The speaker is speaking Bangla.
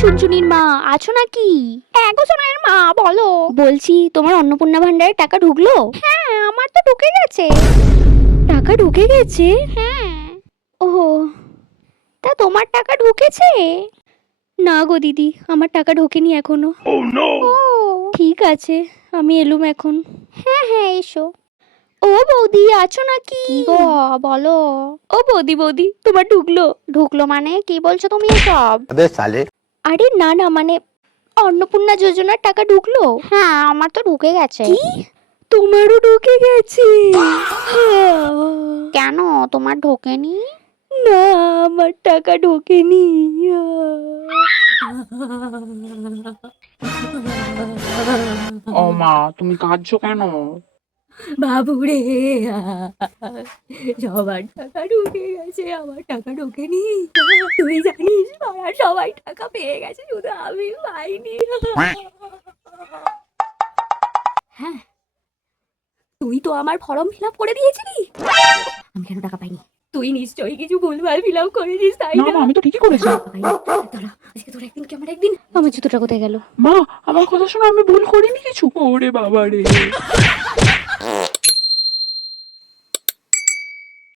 চুনচুনির মা, আছো নাকি? হ্যাঁ গো সোনার মা, বলো। বলছি, তোমার অন্নপূর্ণা ভান্ডারে টাকা ঢুকলো? হ্যাঁ, আমার তো ঢুকে গেছে। টাকা ঢুকে গেছে? হ্যাঁ। ওহো। তা তোমার টাকা ঢুকেছে? না গো দিদি, আমার টাকা ঢোকেনি এখনো। ও ঠিক আছে, আমি এলুম এখন। হ্যাঁ হ্যাঁ, এসো। ও বৌদি, আছো নাকি? কি গো, বলো। ও বৌদি বৌদি, তোমার ঢুকলো? ঢুকলো মানে কি বলছো তুমি এসব? अबे साले। আরে না না, মানে অন্নপূর্ণা যোজনার টাকা ঢুকলো। হ্যাঁ, আমার তো ঢুকে গেছে। কি? তোমারও ঢুকে গেছে? কেন, তোমার ঢোকেনি? না, আমার টাকা ঢোকেনি। ও মা, তুমি কাঁদছো কেন? বাবুরে, সবার টাকা ঢুকে গেছে, আমার টাকা ঢোকেনি। তুই জানিস, পাড়ার সবাই টাকা পেয়ে গেছে, শুধু আমি পাইনি। হ্যাঁ, তুই তো আমার ফর্ম ফিল আপ করে দিয়েছিলি। আমি কেন টাকা পাইনি? তুই নিশ্চয়ই কিছু ভুলভাল ফিল আপ করেছিস, তাই না না? মা, আমি তো ঠিকই করেছি। দাঁড়া, আজকে তোর একদিন কি আমার একদিন। আমার জুতোটা কোথায় গেল? মা, আমার কথা শোনো, আমি ভুল করিনি কিছু। ওরে বাবা রে।